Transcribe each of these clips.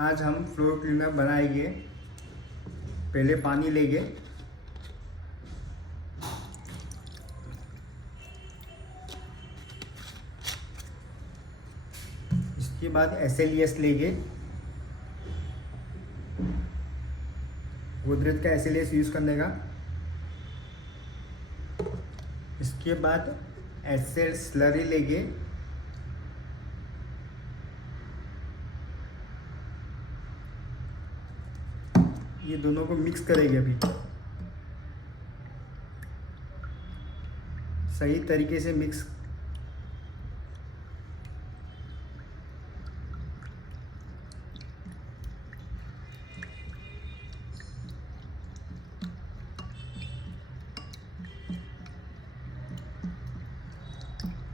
आज हम floor cleaner बनाएंगे। पहले पानी लेंगे, इसके बाद SLES लेंगे। गोदरेज का SLES यूज़ करने का। इसके बाद एसेड स्लरी लेंगे। ये दोनों को मिक्स करेंगे अभी सही तरीके से मिक्स।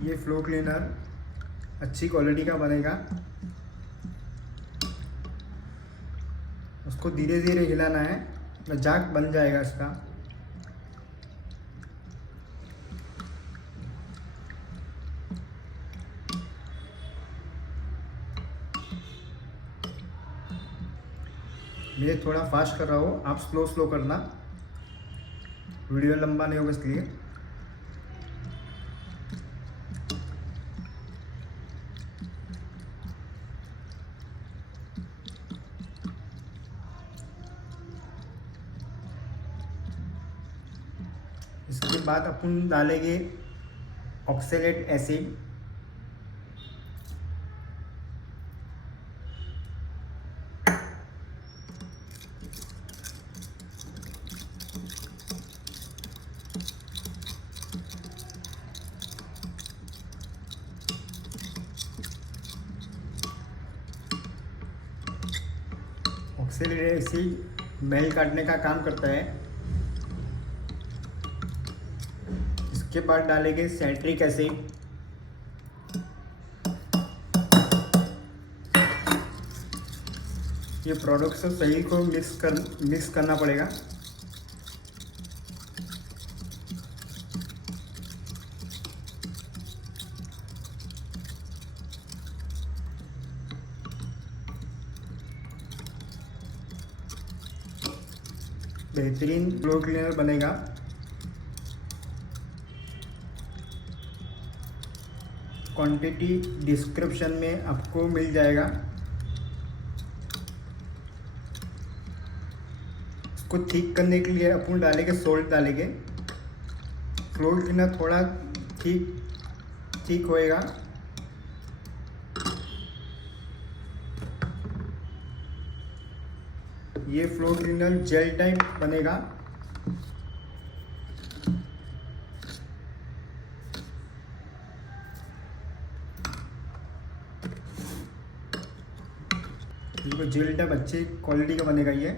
ये फ्लोर क्लीनर अच्छी क्वालिटी का बनेगा। उसको धीरे धीरे हिलाना है, मजाक बन जाएगा इसका। मैं थोड़ा फास्ट कर रहा हूँ, आप स्लो स्लो करना, वीडियो लंबा नहीं होगा इसलिए। इसके बाद अपन डालेंगे ऑक्सैलेट एसिड। ऑक्सैलेट एसिड मैल काटने का काम करता है। इसके बाद डालेंगे साइट्रिक एसिड। ये प्रोडक्ट से सही को मिक्स करना पड़ेगा। बेहतरीन फ्लोर क्लीनर बनेगा। क्वांटिटी डिस्क्रिप्शन में आपको मिल जाएगा। इसको ठीक करने के लिए अपन डालेंगे सोल्ट डालेंगे। फ्लोर क्लीनर थोड़ा ठीक होएगा। ये फ्लोर क्लीनर जेल टाइप बनेगा। जेल टाइप अच्छी क्वालिटी का बनेगा ये।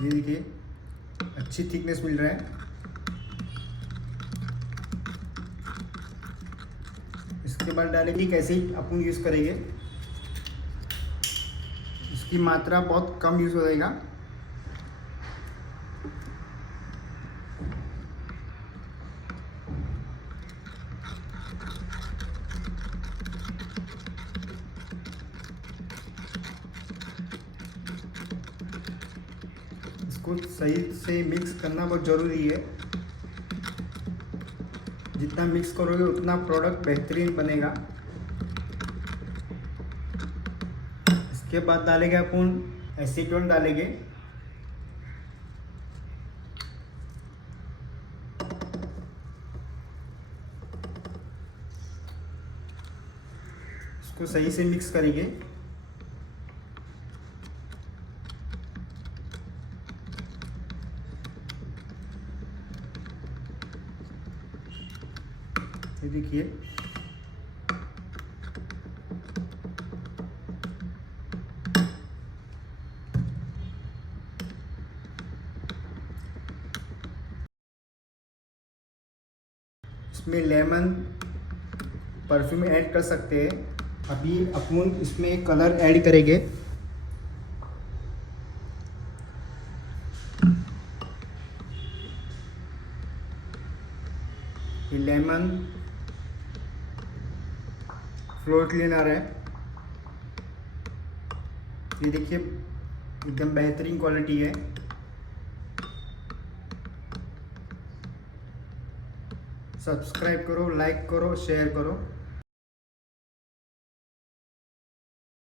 देखिए अच्छी थिकनेस मिल रहा है। इसके बाद डालेंगे कैसे अपन यूज़ करेंगे। इसकी मात्रा बहुत कम यूज़ हो जाएगा। इसको सही से मिक्स करना बहुत ज़रूरी है। जितना मिक्स करोगे उतना प्रोडक्ट बेहतरीन बनेगा। इसके बाद डालेंगे अपन एसीटोन डालेंगे। इसको सही से मिक्स करेंगे। ये देखिए इसमें लेमन परफ्यूम ऐड कर सकते हैं। अभी अपन इसमें कलर ऐड करेंगे। ये लेमन फ्लोर क्लीनर है। ये देखिए एकदम बेहतरीन क्वालिटी है। सब्सक्राइब करो, लाइक करो, शेयर करो।